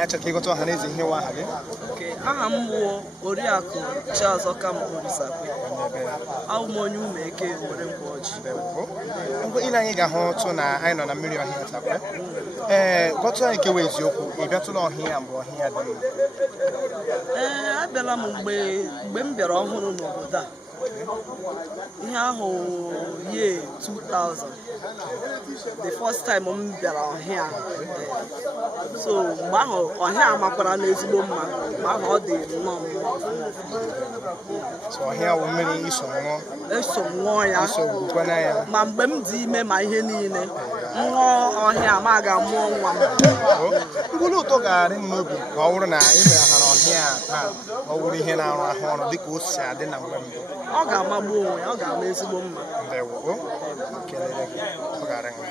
anyị achọ ka ịgụta ọha na eze ihe nwa aha gị. Aha m bụ Oriaku.Chiazokam Orisakwe. Abụ m onye Umeke Owerre-Nkwọ'Ọji. Ngwa ile anyị ga-ahụ otu na anyị nọ na mmiri Ohia Takwe. Gọtụ anyị nke wee eziokwu, ị bịatụla Ohia mgbe Ohia dị mma? Abịala m mgbe m bịara ọhụrụ n'obodo a. Ihe ahụ ye 2000. The first time m bịara Ohia. So mgbe ahụ Ohia makwara n'ezigbo mma. Mgbe ahụ ọ dị nnọọ mma. So Ohia wụ mmiri iso ṅụọ? Eso ṅụọ ya. Iso gwukwana ya? Ma mgbe m dị ime ma ihe niile, ṅụọ Ohia ma ga-amụọ nwa m. Ngwụlụ ụtọ ga-adị m n'obi ka ọ bụrụ na ị meghara Ohia taa, ọ bụrụ ihe na-arụ ahụ ọrụ dịka o si adị na mgbe mbụ. Ọ ga-amagbu onwe ya, ọ ga-ama ezigbo mma. Ndewo. Kelere gị. Ọ ga-arị mma.